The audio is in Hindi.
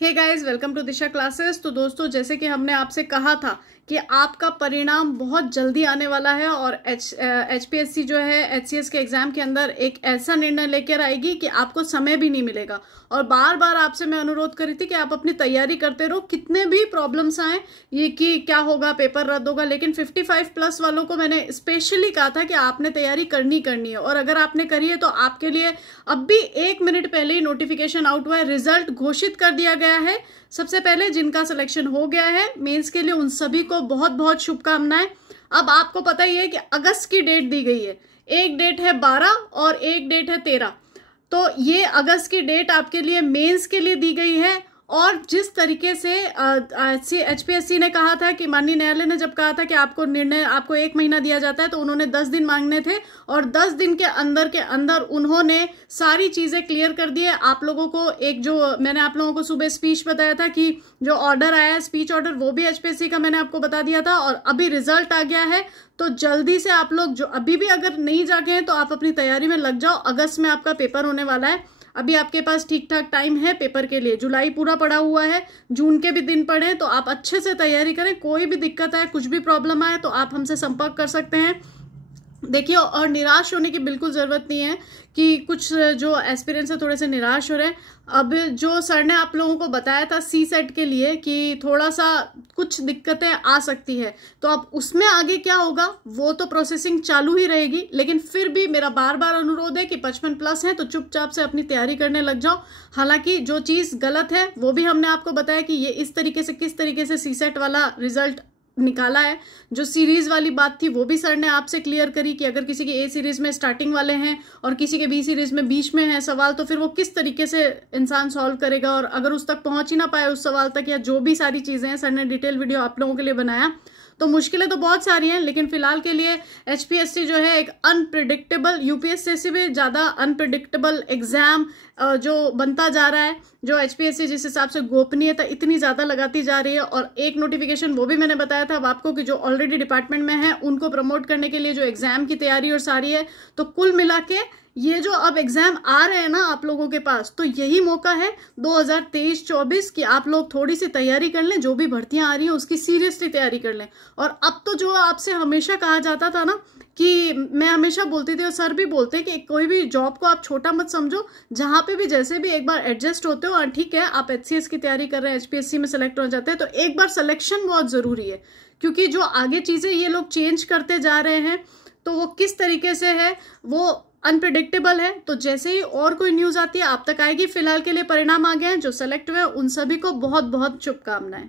Hey guys, welcome to Disha classes. तो दोस्तों, जैसे कि हमने आपसे कहा था कि आपका परिणाम बहुत जल्दी आने वाला है और एचपीएससी जो है एचसीएस के एग्जाम के अंदर एक ऐसा निर्णय लेकर आएगी कि आपको समय भी नहीं मिलेगा। और बार बार आपसे मैं अनुरोध करी थी कि आप अपनी तैयारी करते रहो, कितने भी प्रॉब्लम्स आए, ये कि क्या होगा, पेपर रद्द होगा, लेकिन 55 प्लस वालों को मैंने स्पेशली कहा था कि आपने तैयारी करनी है। और अगर आपने करी है तो आपके लिए अब भी 1 मिनट पहले ही नोटिफिकेशन आउट हुआ है, रिजल्ट घोषित कर दिया गया है। सबसे पहले जिनका सिलेक्शन हो गया है मेंस के लिए, उन सभी को बहुत बहुत शुभकामनाएं। अब आपको पता ही है कि अगस्त की डेट दी गई है, एक डेट है 12 और एक डेट है 13। तो ये अगस्त की डेट आपके लिए मेंस के लिए दी गई है। और जिस तरीके से एचपीएससी ने कहा था कि माननीय न्यायालय ने जब कहा था कि आपको 1 महीना दिया जाता है, तो उन्होंने 10 दिन मांगने थे और 10 दिन के अंदर उन्होंने सारी चीजें क्लियर कर दी है। आप लोगों को एक जो मैंने आप लोगों को सुबह स्पीच बताया था कि जो ऑर्डर आया है स्पीच ऑर्डर, वो भी एचपीएससी का मैंने आपको बता दिया था। और अभी रिजल्ट आ गया है, तो जल्दी से आप लोग जो अभी भी अगर नहीं जागे हैं तो आप अपनी तैयारी में लग जाओ। अगस्त में आपका पेपर होने वाला है, अभी आपके पास ठीक ठाक टाइम है पेपर के लिए। जुलाई पूरा पड़ा हुआ है, जून के भी दिन पड़े, तो आप अच्छे से तैयारी करें। कोई भी दिक्कत आए, कुछ भी प्रॉब्लम आए तो आप हमसे संपर्क कर सकते हैं। देखिए, और निराश होने की बिल्कुल जरूरत नहीं है कि कुछ जो एस्पिरेंट्स है थोड़े से निराश हो रहे हैं। अब जो सर ने आप लोगों को बताया था सी सेट के लिए कि थोड़ा सा कुछ दिक्कतें आ सकती है, तो अब उसमें आगे क्या होगा वो तो प्रोसेसिंग चालू ही रहेगी। लेकिन फिर भी मेरा बार बार अनुरोध है कि 55 प्लस है तो चुपचाप से अपनी तैयारी करने लग जाओ। हालांकि जो चीज गलत है वो भी हमने आपको बताया कि ये इस तरीके से किस तरीके से सी सेट वाला रिजल्ट निकाला है। जो सीरीज वाली बात थी वो भी सर ने आपसे क्लियर करी कि अगर किसी के ए सीरीज में स्टार्टिंग वाले हैं और किसी के बी सीरीज में बीच में है सवाल, तो फिर वो किस तरीके से इंसान सॉल्व करेगा। और अगर उस तक पहुंच ही ना पाए उस सवाल तक, या जो भी सारी चीजें हैं, सर ने डिटेल वीडियो आप लोगों के लिए बनाया। तो मुश्किलें तो बहुत सारी हैं, लेकिन फिलहाल के लिए एचपीएससी जो है एक अनप्रिडिक्टेबल, यूपीएससी से भी ज्यादा अनप्रिडिक्टेबल एग्जाम जो बनता जा रहा है। जो एचपीएससी जिस हिसाब से गोपनीयता इतनी ज्यादा लगाती जा रही है, और एक नोटिफिकेशन वो भी मैंने बताया था अब आपको कि जो ऑलरेडी डिपार्टमेंट में है उनको प्रमोट करने के लिए जो एग्जाम की तैयारी और सारी है। तो कुल मिला के ये जो अब एग्जाम आ रहे हैं ना आप लोगों के पास, तो यही मौका है 2023-24 की आप लोग थोड़ी सी तैयारी कर लें। जो भी भर्तियां आ रही हैं उसकी सीरियसली तैयारी कर लें। और अब तो जो आपसे हमेशा कहा जाता था ना, कि मैं हमेशा बोलती थी और सर भी बोलते हैं कि कोई भी जॉब को आप छोटा मत समझो, जहां पे भी जैसे भी एक बार एडजस्ट होते हो। ठीक है, आप एचसीएस की तैयारी कर रहे हैं, एचपीएससी में सेलेक्ट हो जाते हैं, तो एक बार सिलेक्शन बहुत जरूरी है, क्योंकि जो आगे चीजें ये लोग चेंज करते जा रहे हैं तो वो किस तरीके से है वो अनप्रिडिक्टेबल है। तो जैसे ही और कोई न्यूज आती है आप तक आएगी। फिलहाल के लिए परिणाम आ गए हैं, जो सेलेक्ट हुए उन सभी को बहुत बहुत शुभकामनाएं।